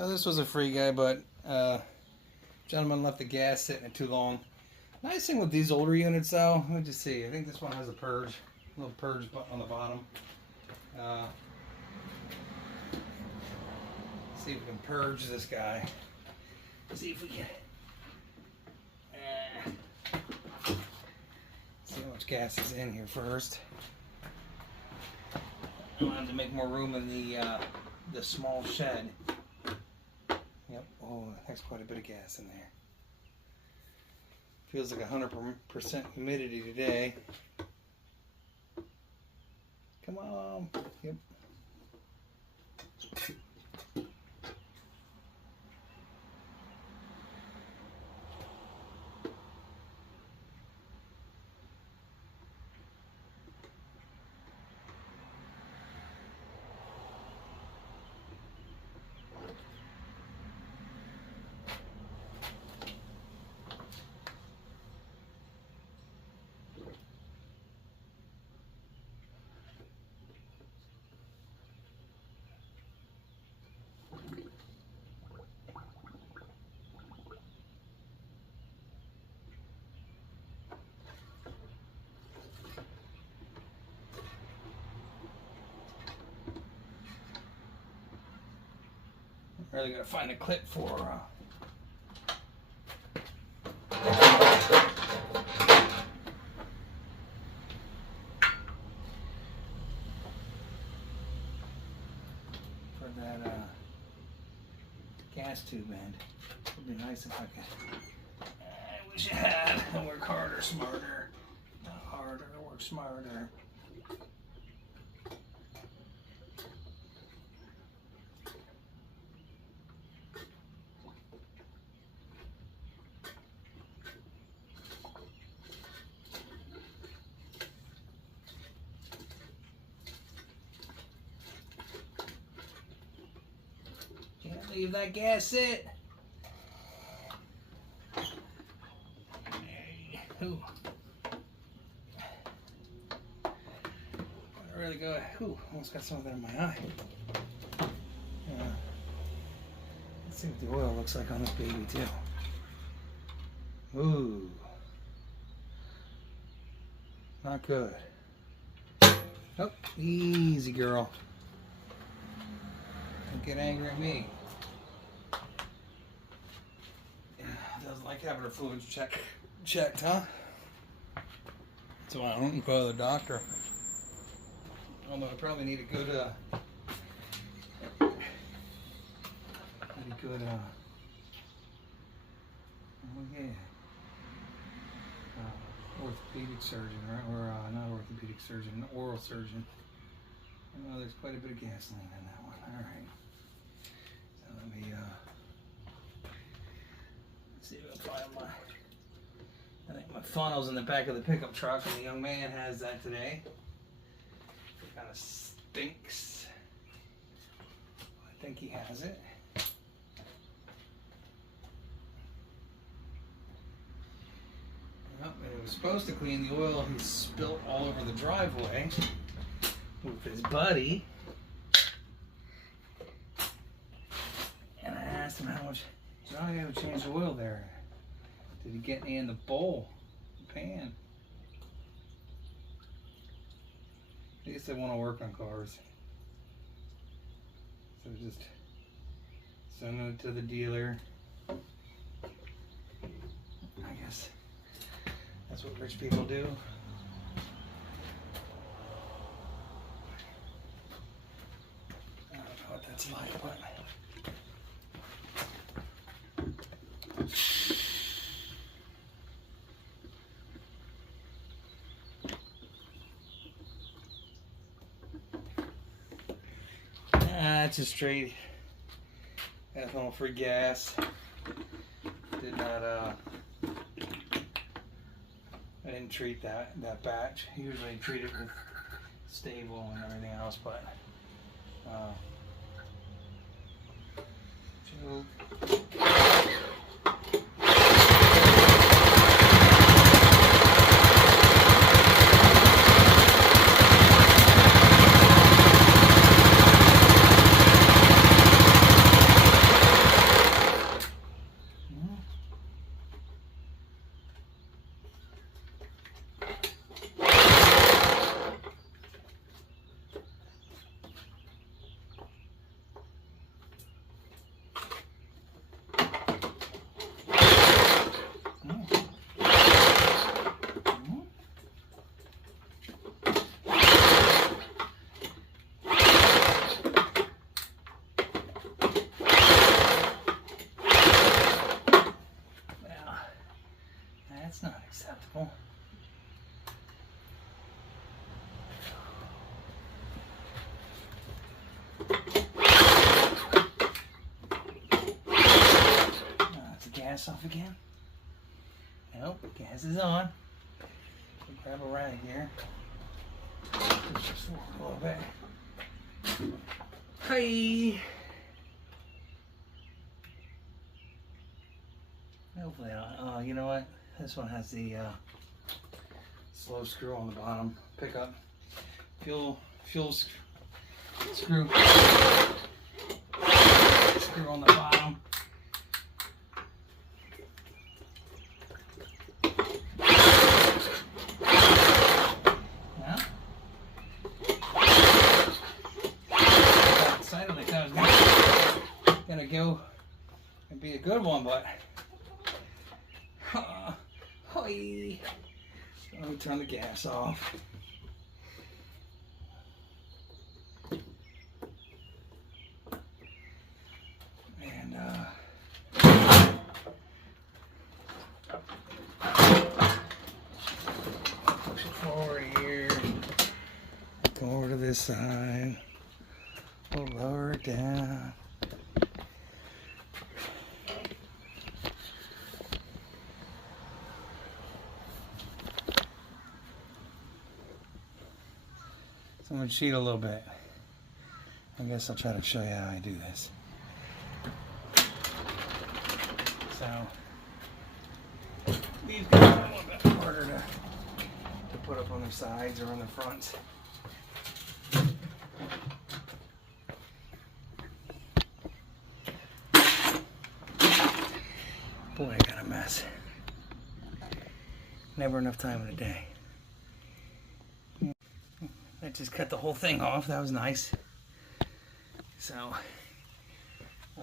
So this was a free guy, but gentleman left the gas sitting it too long. Nice thing with these older units though, let me just see, I think this one has a purge, little purge button on the bottom. See if we can purge this guy. See if we can see how much gas is in here first. I'll have to make more room in the small shed. Yep. Oh, that's quite a bit of gas in there. Feels like 100% humidity today. Come on. Yep. Really gotta find a clip for that gas tube end. It'd be nice if I could. I wish I had. I work harder, smarter. Not harder, work smarter. Leave that gas sit. Ooh. I really go. Ooh, almost got some of that in my eye. Let's see what the oil looks like on this baby too. Ooh, not good. Oh, easy girl. Don't get angry at me. Doesn't like having her fluids checked, huh? So I don't go to the doctor. Although I probably need a good orthopedic surgeon, right? Or not orthopedic surgeon, an oral surgeon. I know there's quite a bit of gasoline in that one. All right. So let me see if I can find I think my funnel's in the back of the pickup truck, and the young man has that today. It kind of stinks. I think he has it. Well, it was supposed to clean the oil he spilled all over the driveway with his buddy. And I asked him how much. So I had to change the oil there. Did he get any in the bowl, the pan? I guess they want to work on cars. So just send it to the dealer. I guess that's what rich people do. I don't know what that's like, but it's just straight ethanol-free gas. Did not I didn't treat that batch. Usually I treat it with stable and everything else, but off again. Nope, gas is on. Grab a rag here. Push this forward a little bit. Hi. Hopefully, you know what? This one has the slow screw on the bottom. Pickup. Fuel screw. Screw on the bottom. Gonna go and be a good one, but let me turn the gas off. And push it forward here. Go over to this side. We'll lower it down. So I'm going to cheat a little bit. I guess I'll try to show you how I do this. So these guys are a little bit harder to put up on their sides or on the fronts. Boy, I got a mess. Never enough time in a day. I just cut the whole thing off. That was nice. So, we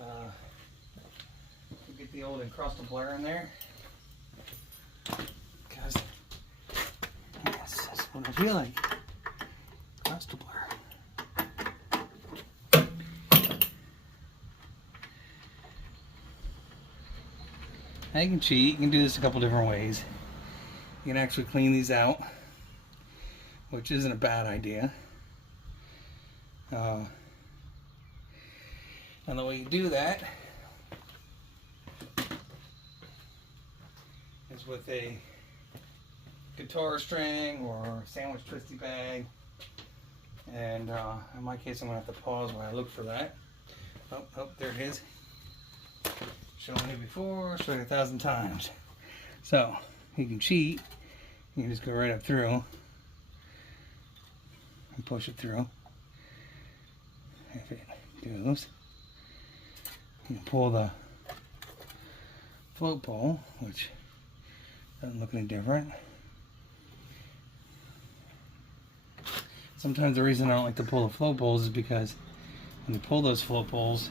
get the old encrustable in there. Because, yes, that's what I feel like. Encrustable. Now you can cheat. You can do this a couple different ways. You can actually clean these out, which isn't a bad idea. And the way you do that is with a guitar string or sandwich twisty bag. And in my case, I'm going to have to pause while I look for that. Oh, there it is. Shown you before, showed you 1,000 times. So, you can cheat. You can just go right up through and push it through. If it goes, you can pull the float pole, which doesn't look any different. Sometimes the reason I don't like to pull the float poles is because when you pull those float poles,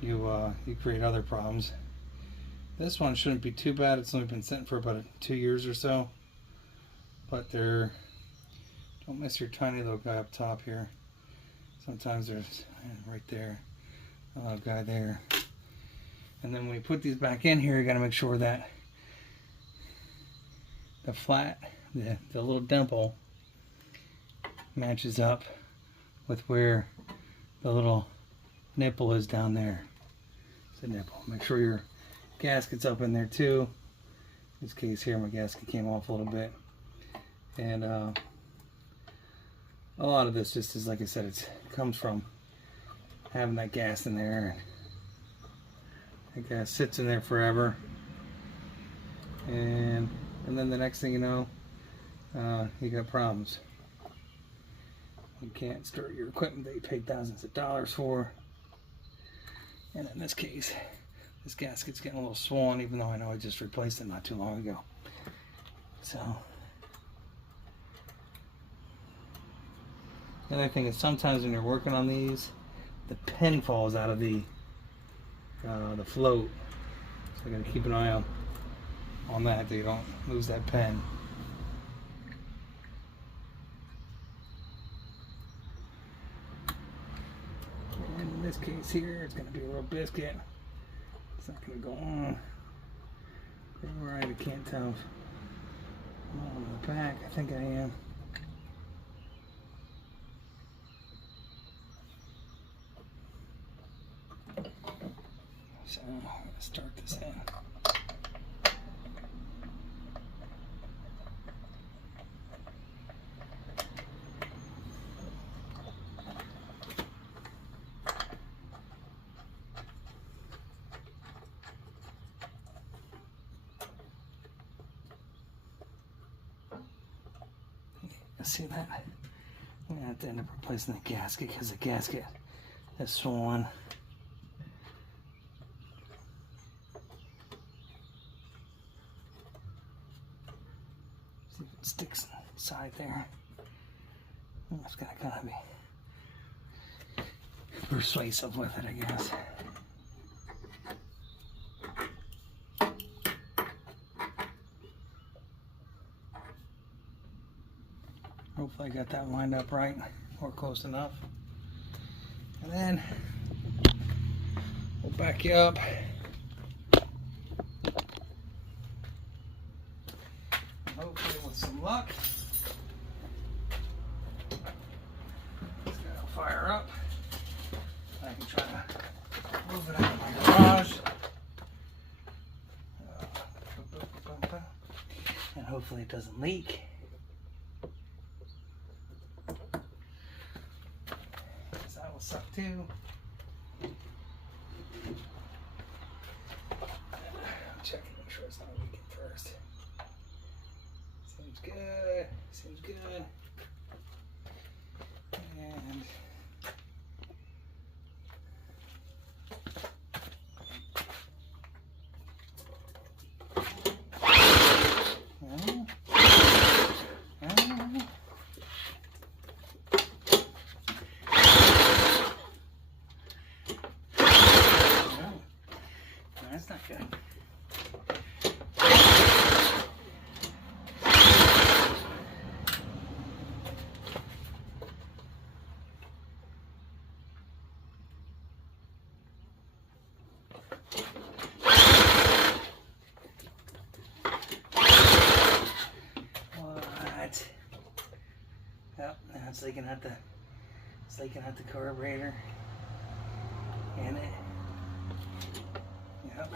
you create other problems. This one shouldn't be too bad. It's only been sitting for about 2 years or so. But don't miss your tiny little guy up top here. Sometimes there's right there, a little guy there. And then when you put these back in here, you got to make sure that the flat, the little dimple matches up with where the little nipple is down there. It's a nipple. Make sure your gasket's up in there too. In this case here, my gasket came off a little bit. And a lot of this just is, like I said, it comes from having that gas in there. That gas sits in there forever. And then the next thing you know, you got problems. You can't start your equipment that you paid thousands of dollars for. And in this case, this gasket's getting a little swollen, even though I know I just replaced it not too long ago. So, the other thing is sometimes when you're working on these, the pin falls out of the float. So I gotta keep an eye on that you don't lose that pin. And in this case here, it's gonna be a little biscuit. It's not gonna go on. Right, I can't tell if I'm on the back. I think I am. So I'm going to start this in. See that? I'm going to have to end up replacing the gasket because the gasket is swollen. See if it sticks inside there. I'm just going to kind of be persuasive with it, I guess. Hopefully I got that lined up right or close enough. And then we'll back you up. Hopefully with some luck, this guy will fire up. I can try to move it out of my garage. And hopefully it doesn't leak. Suck too. Check and make sure it's not leaking first. Seems good. Seems good. And that's not good. What? Yep, now it's leaking out the carburetor and it. Yep.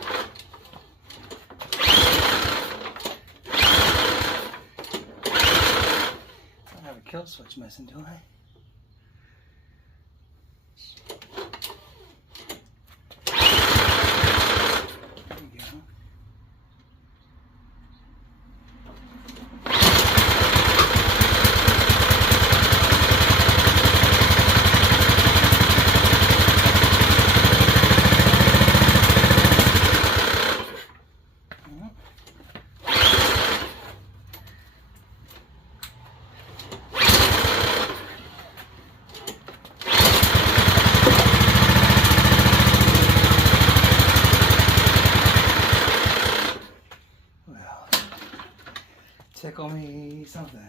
I don't have a kill switch missing, do I? There you go. Tickle me something.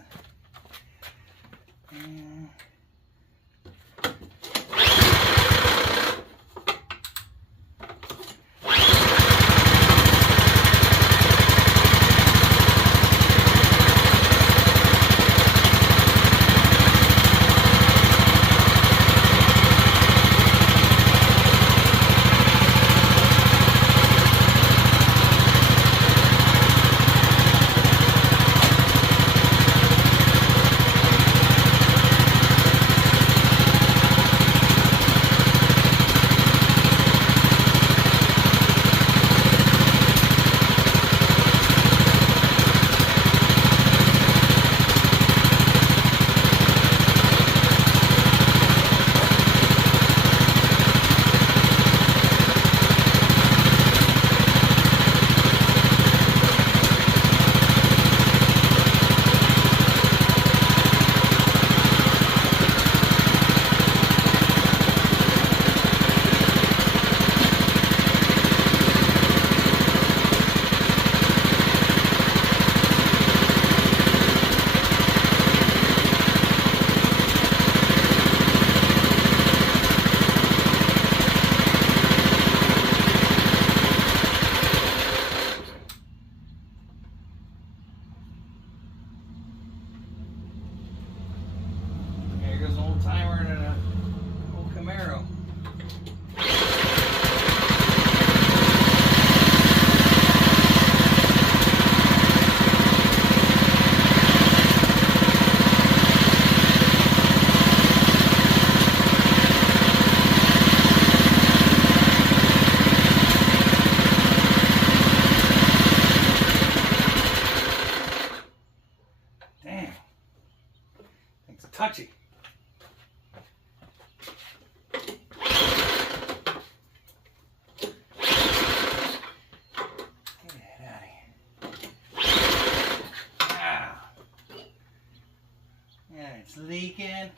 leaking?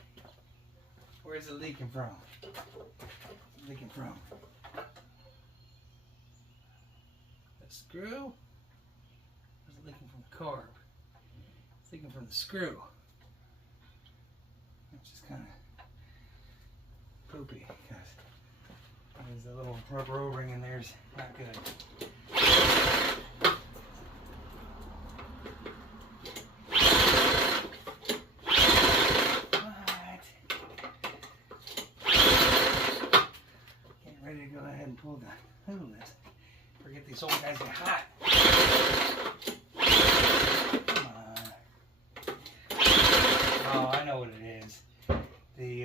Where's it leaking from? Where's it leaking from? The screw? Or is it leaking from the carb? It's leaking from the screw. Which is kind of poopy because there's a little rubber O-ring in there. Is not good. Pull the hose. Forget these old guys get hot. Come on. Oh, I know what it is. The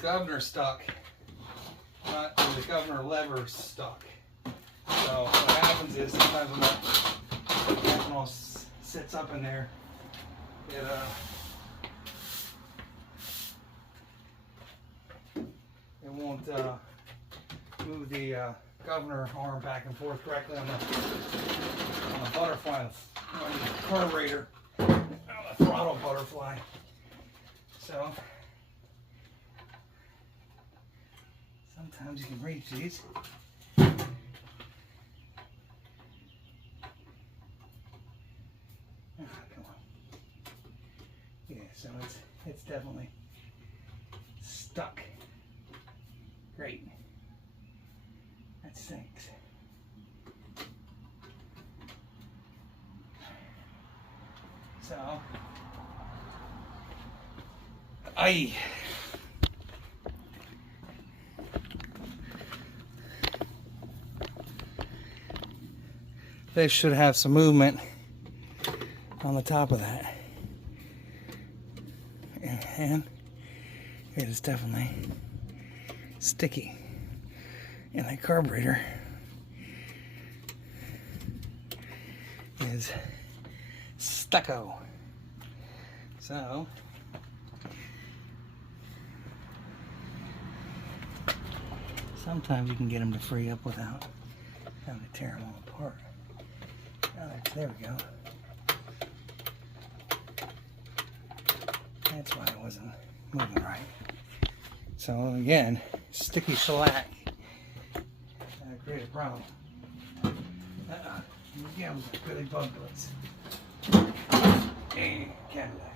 governor stuck. Not the governor lever stuck. So what happens is sometimes when that ethanol sits up in there, it won't move the governor arm back and forth correctly on the butterfly, on the carburetor, on the throttle butterfly. So sometimes you can reach these. Oh, come on. Yeah, so it's definitely stuck. Great. That sinks. So, this should have some movement on the top of that. And it is definitely sticky, and the carburetor is stucco. So sometimes you can get them to free up without having to tear them all apart. There we go. That's why it wasn't moving right. So again, sticky shellac create a problem. Yeah, really bug bugs. And Cadillac.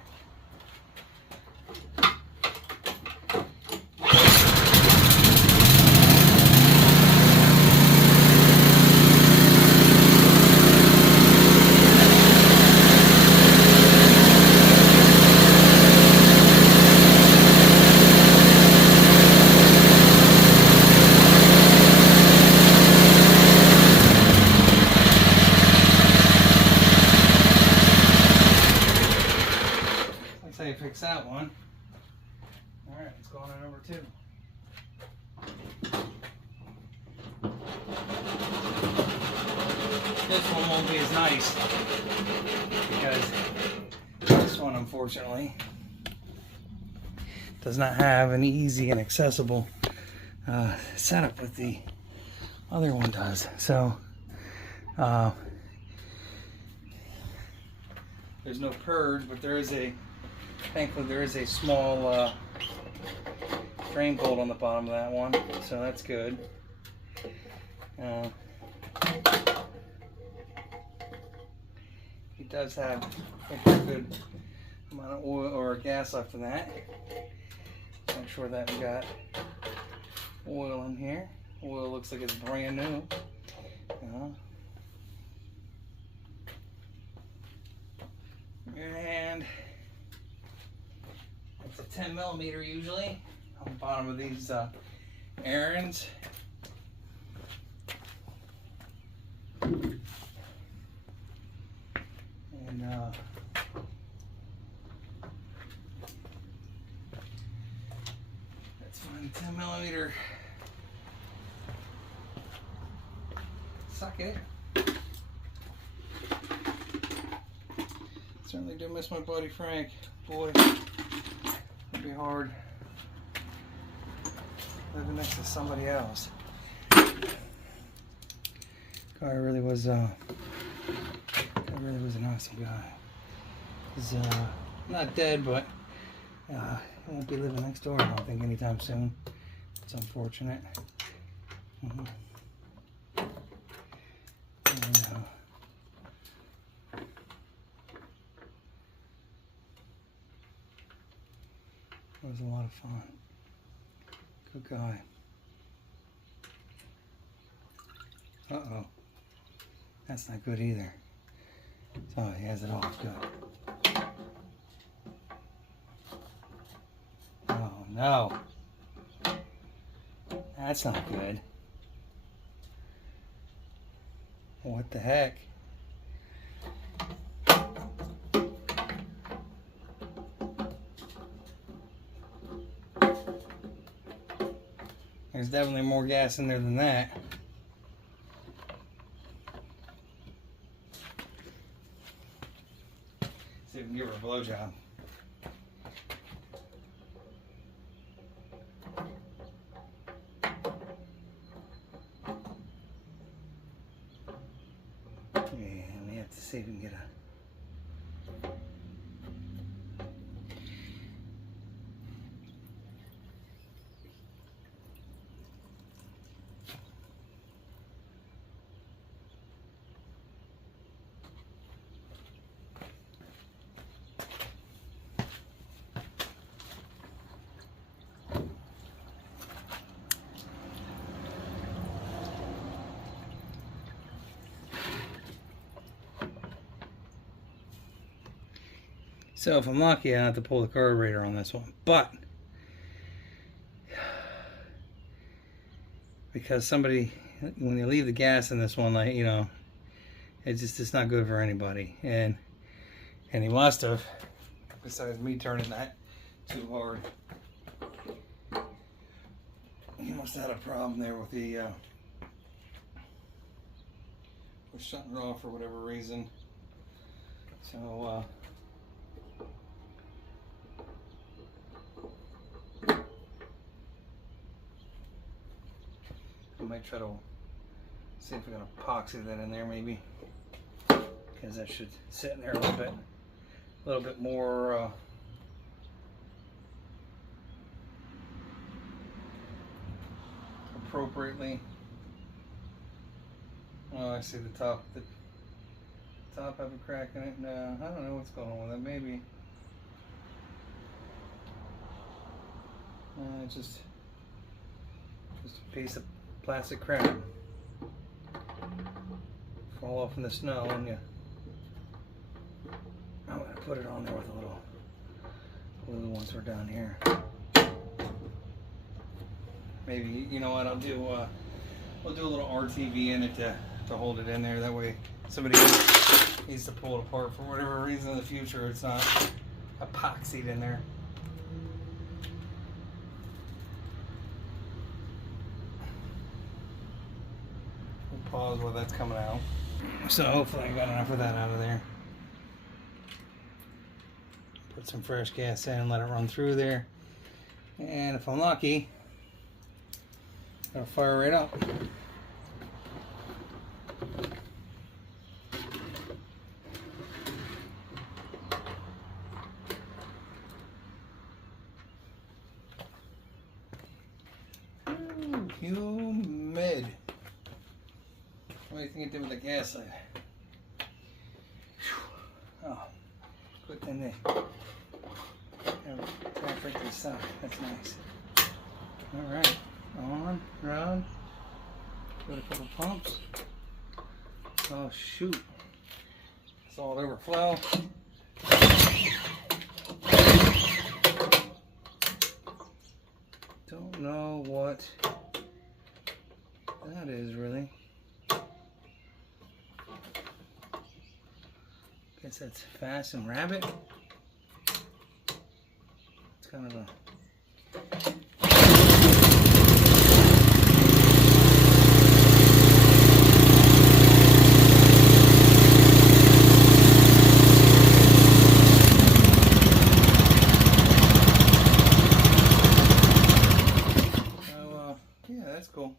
Fix that one. Alright, let's go on to number 2. This one won't be as nice because this one, unfortunately, does not have an easy and accessible setup that the other one does. So there's no purge, but thankfully there is a small frame bolt on the bottom of that one, so that's good. It does have a good amount of oil or gas left in that. Make sure that we got oil in here. Oil looks like it's brand new. And it's a 10 millimeter usually on the bottom of these errands. And let's find a 10 millimeter socket. Certainly do miss my buddy Frank. Boy, it'd be hard living next to somebody else. Guy really was an awesome guy. is not dead, but he won't be living next door, I don't think, anytime soon. It's unfortunate. And, it was a lot of fun. Good guy. Uh-oh. That's not good either. So he has it off. Good. Oh no. That's not good. What the heck? There's definitely more gas in there than that. See if we can give her a blowjob. Yeah, we have to see if we can get a... So if I'm lucky, I don't have to pull the carburetor on this one, but because somebody, when you leave the gas in this one, like, you know, it's not good for anybody, and he must have, besides me turning that too hard, he must have had a problem there with the with shutting it off for whatever reason. So I might try to see if we can epoxy that in there, maybe, because that should sit in there a little bit more appropriately. Oh, I see the top have a crack in it. No, I don't know what's going on with it. Maybe just a piece of plastic crap fall off in the snow, and I'm gonna put it on there with a little glue once we're done here. Maybe, you know what, I'll do we'll do a little RTV in it to hold it in there. That way somebody needs to pull it apart for whatever reason in the future, it's not epoxied in there. Pause while that's coming out. So hopefully I got enough of that out of there. Put some fresh gas in, let it run through there, and if I'm lucky, it'll fire right up. Ooh, humid. What do you think it did with the gas light? Oh, good thing they have a tap right to the side. That's nice. Alright, on, round. Got a couple pumps. Oh shoot. Solid overflow. Don't know what that is really. Guess that's fast and rabbit. It's kind of a yeah, that's cool.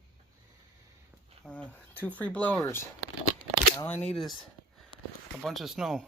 2 free blowers. All I need is a bunch of snow.